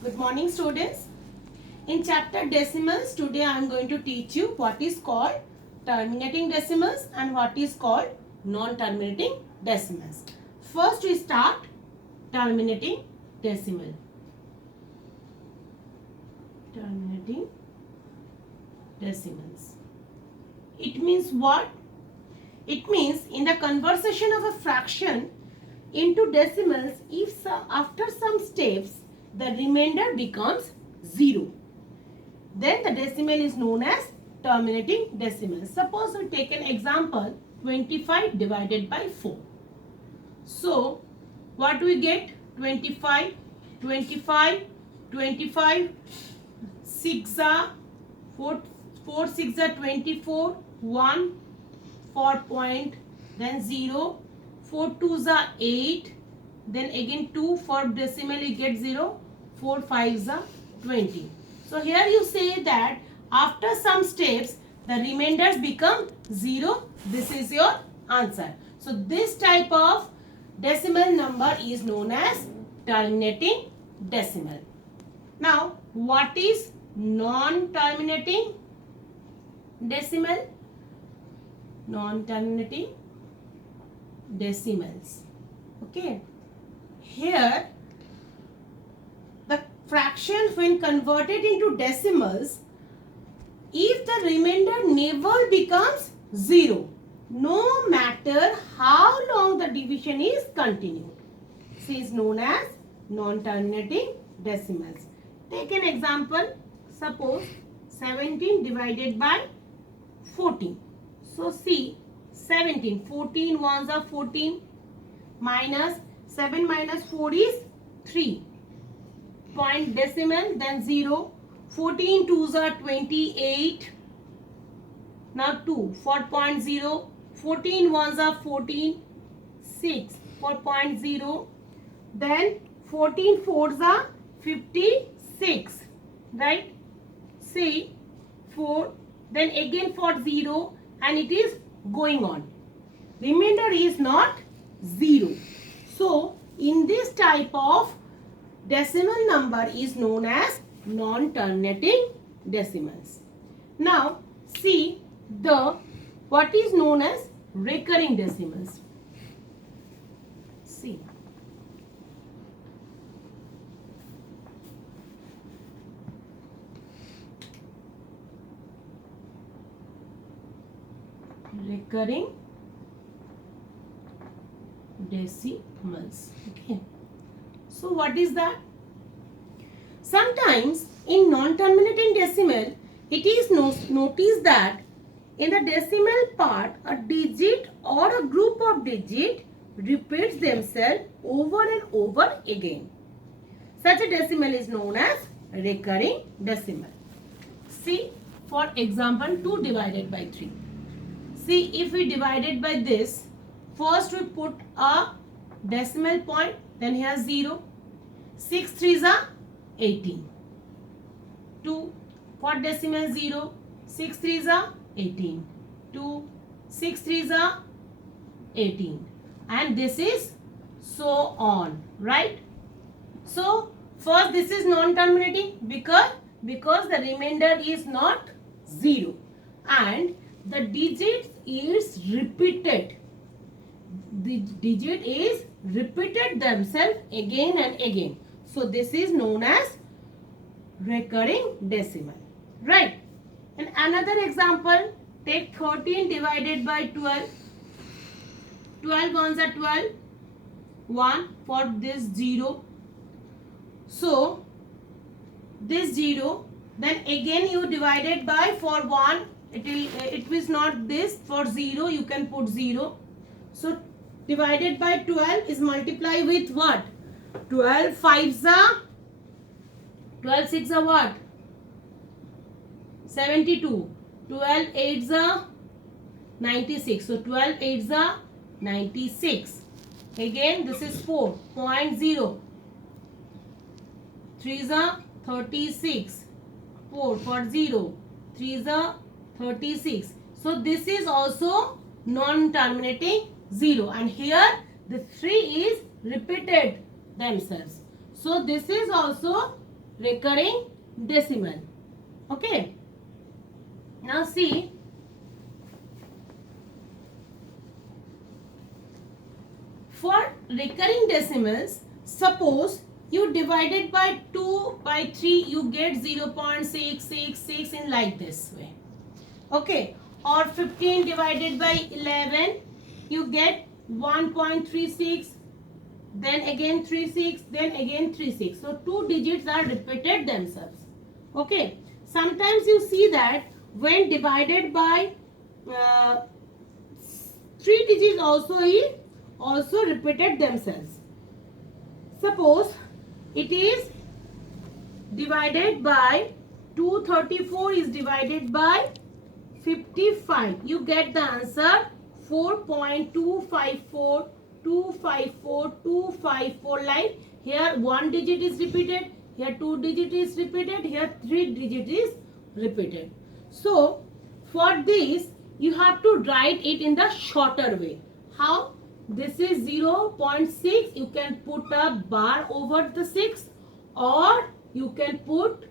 Good morning, students. In chapter decimals, today I am going to teach you what is called terminating decimals and what is called non-terminating decimals. First, we start terminating decimal. Terminating decimals. It means what? It means in the conversion of a fraction into decimals, if after some steps the remainder becomes 0, then the decimal is known as terminating decimal. Suppose we take an example, 25 divided by 4. So what do we get? 25, 25, 25, 6 are 4, 4 6 are 24, 1, 4 point, then 0, 4 2s are 8, then again 2 for decimal you get 0, 4 5s are 20. So here you say that after some steps the remainders become 0. This is your answer. So this type of decimal number is known as terminating decimal. Now what is non-terminating decimal? Non-terminating decimals. Okay. Here the fraction when converted into decimals, if the remainder never becomes 0, no matter how long the division is continued, this is known as non-terminating decimals. Take an example. Suppose 17 divided by 14. So see, 17, 14 ones are 14, minus 7 minus 4 is 3. Point decimal, then 0. 14 twos are 28. Now 2, 4.0. 14 ones are 14. 6, 4.0. Then 14 fours are 56. Right? See, 4. Then again for 0. And it is going on. Remainder is not 0. So, in this type of decimal number is known as non-terminating decimals. Now, see what is known as recurring decimals. See. Recurring decimals. Okay. So what is that? Sometimes in non-terminating decimal, it is noticed that in the decimal part, a digit or a group of digits repeats themselves over and over again. Such a decimal is known as recurring decimal. See, for example, 2 divided by 3. See, if we divide it by this, first we put a decimal point, then here 0. 6 3s are 18. 2 for decimal 0. 6 3s are 18. 2, 6 3s are 18. And this is so on, right? So, first this is non-terminating because the remainder is not 0. And the digit is repeated. The digit is repeated themselves again and again. So this is known as recurring decimal. Right? And another example, take 13 divided by 12. 12 ones are 12. 1 for this 0. So this 0. Then again you divide it by for 1. It is not this. For 0 you can put 0. So divided by 12 is multiply with what? 12 5s are 12 6 are what? 72. 12 8s are 96. So 12 8s are 96. Again this is 4.0. 3s are 36. 4 for 0. 3s are 36. So this is also non-terminating 0. And here the 3 is repeated themselves. So this is also recurring decimal. Okay. Now see, for recurring decimals, suppose you divided by 2 by 3, you get 0.666 in like this way. Okay. Or 15 divided by 11, you get 1.36, then again 36, then again 36. So 2 digits are repeated themselves. Okay. Sometimes you see that when divided by 3 digits also repeated themselves. Suppose it is divided by 234 is divided by 55. You get the answer 4.254254 like here 1 digit is repeated, here 2 digit is repeated, here 3 digit is repeated. So for this you have to write it in the shorter way. How? This is 0.6, you can put a bar over the 6, or you can put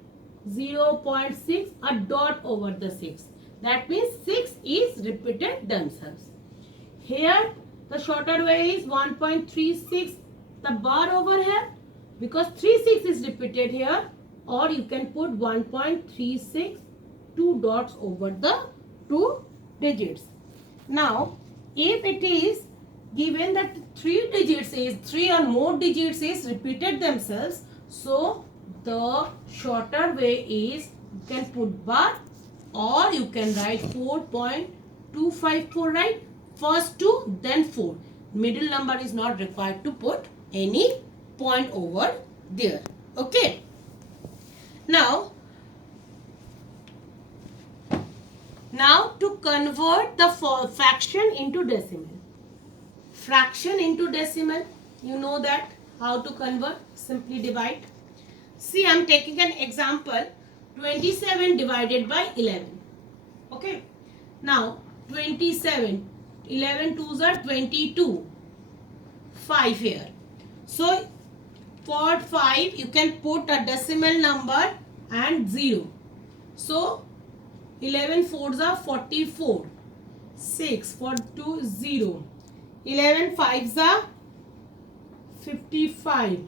0.6 a dot over the 6. That means 6 is repeated themselves. Here the shorter way is 1.36 the bar over here because 36 is repeated here, or you can put 1.36 2 dots over the 2 digits. Now if it is given that 3 digits is 3 or more digits is repeated themselves, so the shorter way is you can put bar, or you can write 4.254, right? First 2, then 4. Middle number is not required to put any point over there. Okay. Now to convert the fraction into decimal. Fraction into decimal, you know that how to convert. Simply divide. See, I am taking an example, 27 divided by 11. Okay. Now 27, 11 twos are 22, 5 here. So for 5 you can put a decimal number and 0. So 11 fours are 44, 6 for 2 0, 11 fives are 55,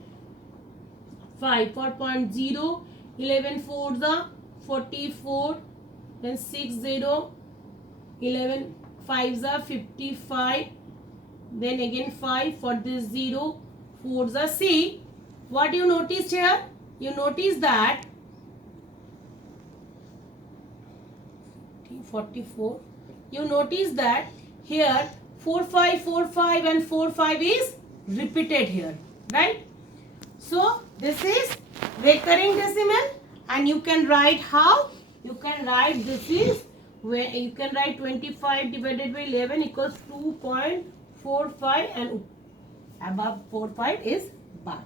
5 for 0.0, 11 fours are 44, then 6 0, 11 fives are 55, then again 5 for this 0, fours are. See what you noticed here? You notice that 44, you notice that here 4545 and 45 is repeated here, right? So this is recurring decimal, and you can write how? You can write this is where you can write 25 divided by 11 equals 2.45, and above 45 is bar.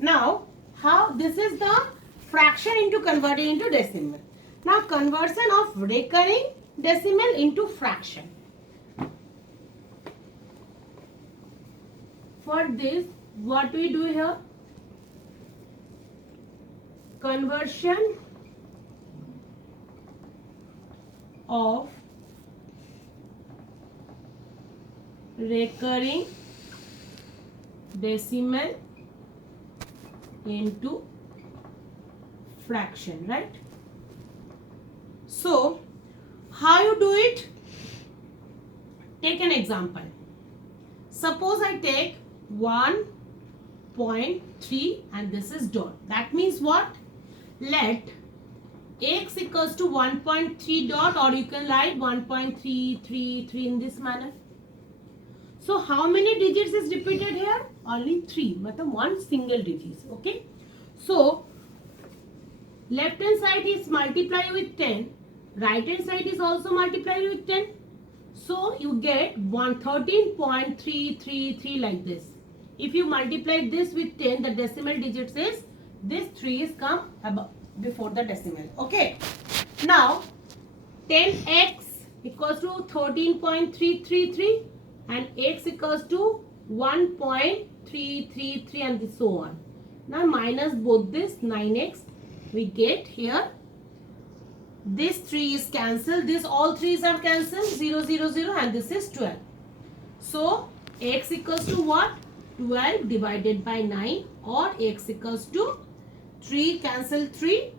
Now how this is the fraction into converting into decimal. Now conversion of recurring decimal into fraction. For this, what we do here? Conversion of recurring decimal into fraction, right? So how you do it? Take an example. Suppose I take 1.3 and this is dot. That means what? Let x equals to 1.3 dot, or you can write 1.333 in this manner. So how many digits is repeated here? Only 3, matlab one single digit. Okay. So left hand side is multiplied with 10, right hand side is also multiplied with 10. So you get 113.333 like this. If you multiply this with 10, the decimal digits is this 3 is come above before the decimal. Okay. Now 10x equals to 13.333 and x equals to 1.333 and so on. Now minus both this 9x we get here this 3 is cancelled, this all 3's are cancelled, 0 0 0, and this is 12. So x equals to what? 12 divided by 9, or x equals to 3 cancel 3,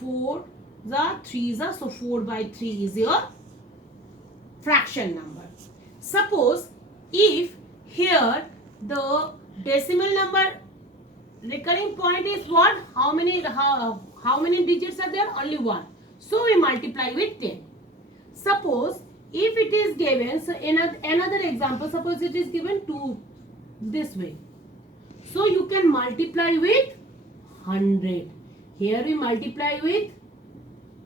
4 the 3's are, so 4 by 3 is your fraction number. Suppose if here the decimal number recurring point is what? How many digits are there? Only one. So we multiply with 10. Suppose if it is given, so another example, suppose it is given 2 this way. So you can multiply with 100. Here we multiply with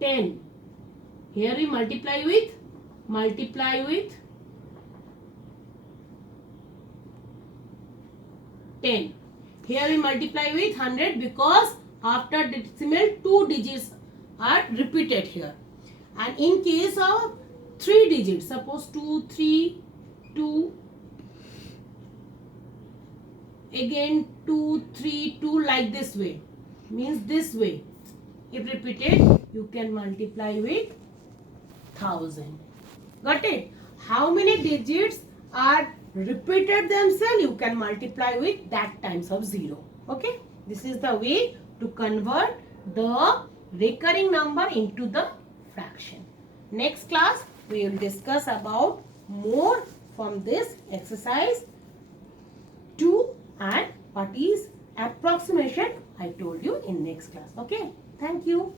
10. Here we multiply with 10. Here we multiply with 100 because after decimal 2 digits are repeated here. And in case of 3 digits, suppose 2, 3, 2, again 2, 3, 2, like this way, means this way. If repeated, you can multiply with 1000. Got it? How many digits are repeated themselves? You can multiply with that times of 0. Okay? This is the way to convert the recurring number into the fraction. Next class, we will discuss about more from this exercise 2 and what is approximation I told you in next class. Okay? Thank you.